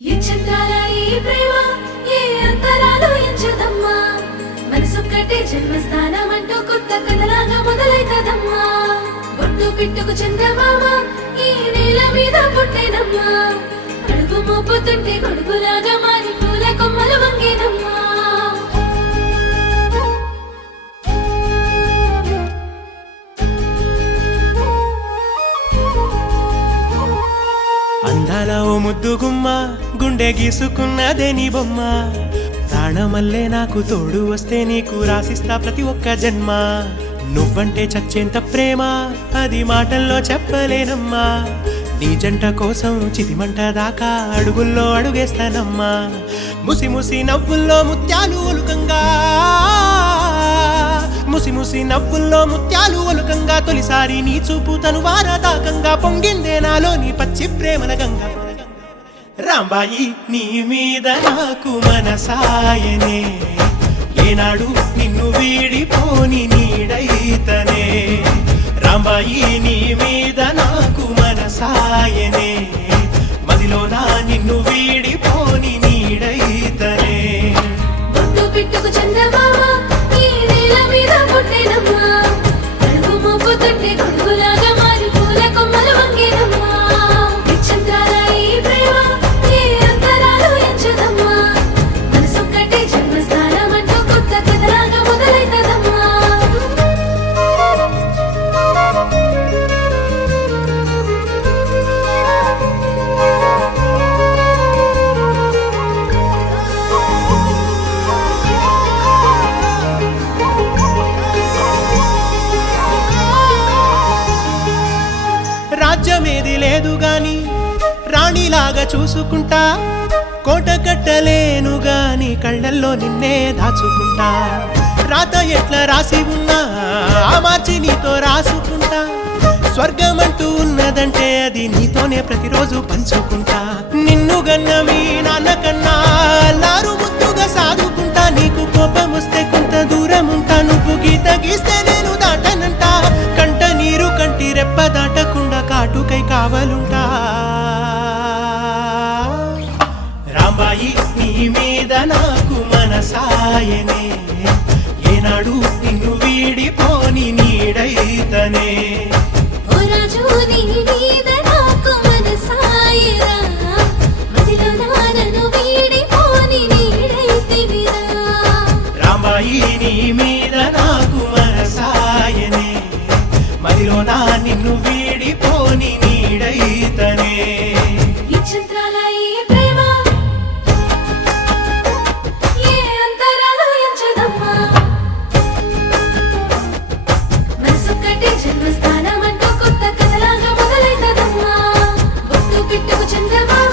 ఏ చంద్రాల ఈ ప్రేమ ఏ అంతరాలు ఎంచదమ్మా మనసొక్కటే జన్మస్థానం అంటూ కొత్త కథలాగా మొదలైతదమ్మా ఒట్టు పిట్టుకు చందమామ ఈ నేల మీద పుట్టేనమ్మా అడుగు మోపుతుంటే గొడుగులాగా మారి పూల కొమ్మలు వంగేనమ్మా అందాల ఓ ముద్దు గుమ్మ గుండె గీసుకున్నదే నీ బొమ్మ ప్రాణమల్లే నాకు తోడు వస్తే నీకు రాసిస్తా ప్రతి ఒక్క జన్మ నువ్వంటే చచ్చేంత ప్రేమ అది మాటల్లో చెప్పలేనమ్మా నీ జంట కోసం చితిమంట దాకా అడుగుల్లో అడుగేస్తానమ్మా ముసి ముసి నవ్వుల్లో ముత్యాలు ఒలుకంగా ముసి ముసి నవ్వుల్లో ముత్యాలు ఒలుకంగా తొలిసారి నీ చూపు తను వారదాకంగా పొంగిందే నాలో నీ పచ్చి ప్రేమల గంగ రాంబాయి నీ మీద నాకు మనసాయనే ఏనాడు నిన్ను వీడిపోని నీడైతనే రాంబాయి నీ మీద నాకు మనసాయనే మదిలోన నిన్ను వీడిపోని నీడైతనే ఒట్టు పిట్టుకు చందమామ ఈ నేల మీద పుట్టేనమ్మా అడుగు మోపుతుంటే గొడుగులాగా మారి పూల కొమ్మలు వంగేనమ్మా ఏ చంద్రాల ఈ ప్రేమ ఏ అంతరాలు ఎంచదమ్మా మనసొక్కటే జన్మస్థానం అంటూ కొత్త కథలాగా మొదలైతదమ్మా రాజ్యమేది లేదు గాని రాణిలాగా చూసుకుంటా కోట కట్టలేను గాని కళ్ళల్లో నిన్నే దాచుకుంటా రాత ఎట్లా రాసి ఉన్నా ఆ మార్చి నీతో రాసుకుంటా స్వర్గమంటూ ఉన్నదంటే అది నీతోనే ప్రతిరోజు పంచుకుంటా నిన్ను గన్న మీ నాన్న కన్నా లారు ముద్దుగా సాదుకుంటా నీకు కోపం వస్తే కొంత దూరం ఉంటా నువ్వు గీత గీస్తే నేను దాటనంట కంట నీరు కంటి రెప్ప దాటకుండా కాటుకై కావలుంటా రాంబాయి నీ మీద నాకు మనసాయనే ఏనాడు నిన్ను వీడిపోని నీడైతనే ఓ రాజు నీ మీద నాకు మనసాయరా మదిలో నన్ను వీడిపోని నీడైతివిరా రాంబాయి నీ మీద నాకు మనసాయనే మదిలో నా నిన్ను వీడిపోని నీడైతనే ఈ చంద్రాల ఈ ప్రేమ ఏ అంతరాలు ఎంచదమ్మా మనసొక్కటే జన్మస్థానం అంటూ కొత్త కథలాగా మొదలైతదమ్మా ఒట్టు పిట్టుకు చందమామ